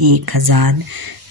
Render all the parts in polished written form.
1000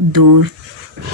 2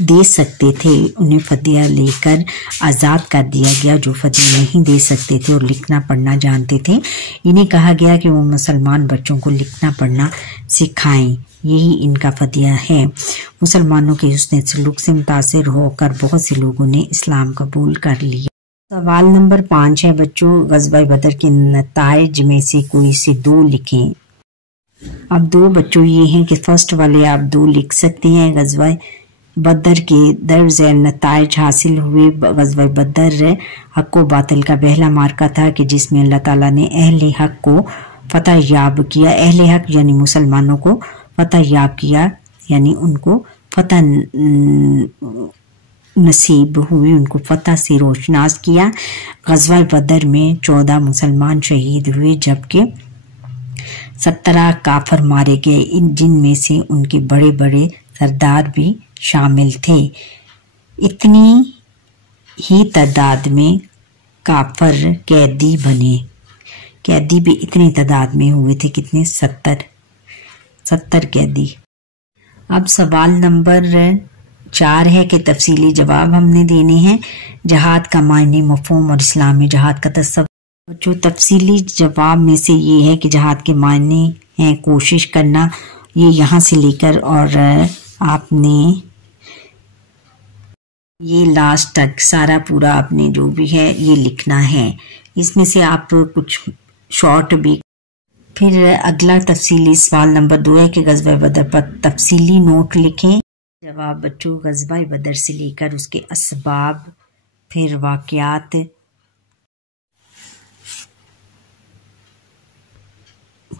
دے سکتے تھے انہیں فدیہ لے کر آزاد کر دیا گیا، جو فدیہ نہیں دے سکتے تھے اور لکھنا پڑھنا جانتے تھے انہیں کہا گیا کہ وہ مسلمان بچوں کو لکھنا پڑھنا سکھائیں، یہی ان کا فدیہ ہے۔ مسلمانوں کے حسن سلوک سے متاثر ہو کر بہت سے لوگوں نے اسلام قبول کر لیا۔ سوال نمبر 5 ہے بچوں، غزوہ بدر کے نتائج میں سے کوئی سے 2 لکھیں۔ اب 2 بچوں یہ ہیں کہ فرسٹ والے آپ 2 لکھ سکتے ہیں۔ غزوہ بدر کے درج ذیل نتائج حاصل ہوئے۔ غزوہ بدر حق و باطل کا پہلا معرکہ تھا کہ جس میں اللہ تعالیٰ نے اہل حق کو فتح یاب کیا، اہل حق یعنی مسلمانوں کو فتح یاب کیا، یعنی ان کو فتح نصیب ہوئی، ان کو فتح سے روشناس کیا۔ غزوہ بدر میں 14 مسلمان شہید ہوئے جبکہ 17 کافر مارے گئے، جن میں سے ان کے بڑے بڑے سردار بھی شامل تھے۔ اتنی ہی تعداد میں کافر قیدی بنے، قیدی بھی اتنی تعداد میں ہوئے تھے، کتنے؟ 70 قیدی۔ اب سوال نمبر 4 ہے کہ تفصیلی جواب ہم نے دینے ہیں۔ جہاد کا معنی، مفہوم اور اسلام میں جہاد کا تصور۔ جو تفصیلی جواب میں سے یہ ہے کہ جہاد کے معنی ہیں کوشش کرنا، یہ یہاں سے لے کر اور آپ نے یہ لاسٹ تک سارا پورا آپ نے جو بھی ہے یہ لکھنا ہے۔ اس میں سے آپ کچھ شارٹ بھی۔ پھر اگلا تفصیلی سوال نمبر 2 ہے کہ غزوہ بدر پر تفصیلی نوٹ لکھیں۔ جواب بچوں، غزوہ بدر سے لے کر اس کے اسباب، پھر واقعات،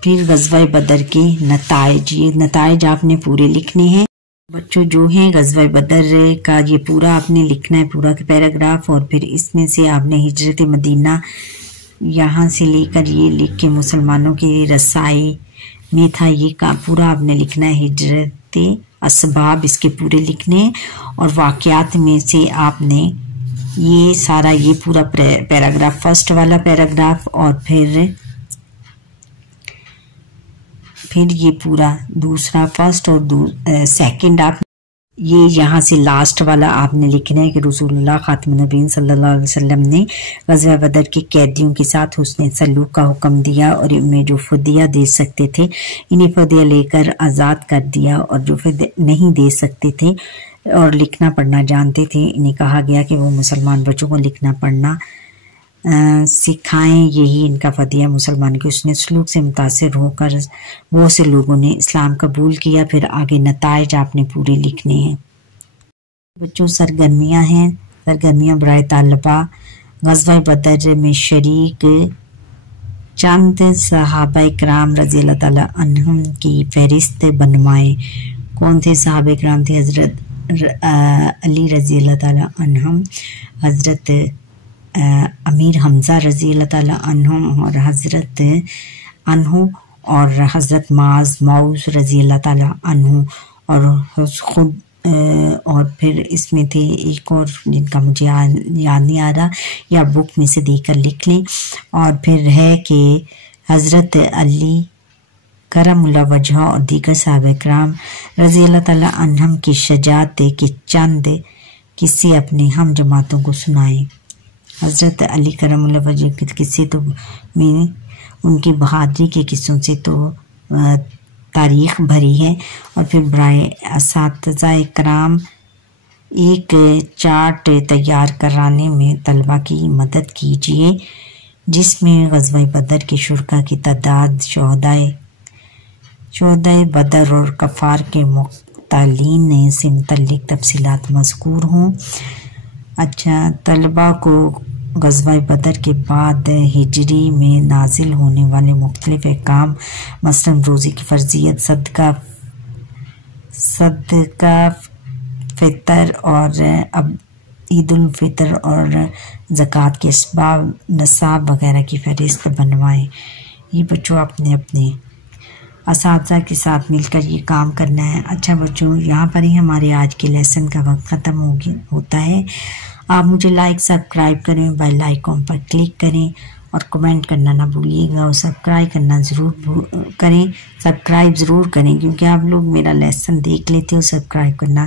پھر غزوہ بدر کے نتائج، یہ نتائج آپ نے پورے لکھنے ہیں بچوں جو ہیں۔ غزوہ بدر کا یہ پورا آپ نے لکھنا ہے، پورا پیراگراف، اور پھر اس میں سے آپ نے ہجرت مدینہ یہاں سے لے کر یہ لکھ کے مسلمانوں کی رسائی میں تھا، یہ پورا آپ نے لکھنا ہے۔ ہجرت اسباب اس کے پورے لکھنے ہیں، اور واقعات میں سے آپ نے یہ سارا یہ پورا پیراگراف، فرسٹ والا پیراگراف، اور پھر یہ پورا دوسرا، فرسٹ اور سیکنڈ، آپ یہ یہاں سے لاسٹ والا آپ نے لکھنا ہے کہ رسول اللہ خاتم النبیین صلی اللہ علیہ وسلم نے غزوہ بدر کے قیدیوں کے ساتھ حسن سلوک کا حکم دیا، اور ان میں جو فدیہ دے سکتے تھے انہیں فدیہ لے کر آزاد کر دیا، اور جو فدیہ نہیں دے سکتے تھے اور لکھنا پڑھنا جانتے تھے انہیں کہا گیا کہ وہ مسلمان بچوں کو لکھنا پڑھنا سکھائیں، یہی ان کا فدیہ۔ مسلمان کے حسن سلوک سے متاثر ہو کر بہت سے لوگوں نے اسلام قبول کیا۔ پھر آگے نتائج آپ نے پورے لکھنے ہیں بچوں۔ سرگرمیاں ہیں، سرگرمیاں برائے طالبہ۔ غزوہ بدر میں شریک چند صحابہ کرام رضی اللہ تعالیٰ عنہم کی فہرست بنوائیں۔ کون تھے صحابہ کرام؟ تھے حضرت علی رضی اللہ تعالیٰ عنہم، حضرت امیر حمزہ رضی اللہ تعالیٰ عنہم، اور حضرت حضرت معاذ رضی اللہ تعالیٰ عنہ، اور خود اور پھر اس میں تھے ایک اور جن کا مجھے یاد نہیں آ رہا، یا بک میں سے دے کر لکھ لیں۔ اور پھر ہے کہ حضرت علی کرم اللہ وجہ اور دیگر صحابہ کرام رضی اللہ تعالیٰ عنہم کی شجاعت کے چند قصے اپنے ہم جماعتوں کو سنائیں۔ حضرت علی کرم اللہ وجہ کے قصے تو میں ان کی بہادری کے قصوں سے تو تاریخ بھری ہے۔ اور پھر برائے اساتذہ کرام ایک چارٹ تیار کرانے میں طلبہ کی مدد کیجیے، جس میں غزوہ بدر کے شرکاء کی تعداد، شہدائے بدر اور کفار کے مقتولین سے متعلق تفصیلات مذکور ہوں۔ اچھا، طلبہ کو غزوہ بدر کے بعد ہجری میں نازل ہونے والے مختلف احکام، مثلاً روزے کی فرضیت، صدقہ فطر اور عید الفطر اور زکوٰۃ کے اسباب، نصاب وغیرہ کی فہرست بنوائیں۔ یہ بچوں آپ نے اپنے اساتذہ کے ساتھ مل کر یہ کام کرنا ہے۔ اچھا بچوں، یہاں پر ہی ہمارے آج کے لیسن کا وقت ختم ہوتا ہے۔ آپ مجھے لائک سبسکرائب کریں، بیل آئیکن پر کلک کریں، اور کمنٹ کرنا نہ بھولیے گا، اور سبسکرائب کرنا سبسکرائب ضرور کریں، کیونکہ آپ لوگ میرا لیسن دیکھ لیتے ہو، سبسکرائب کرنا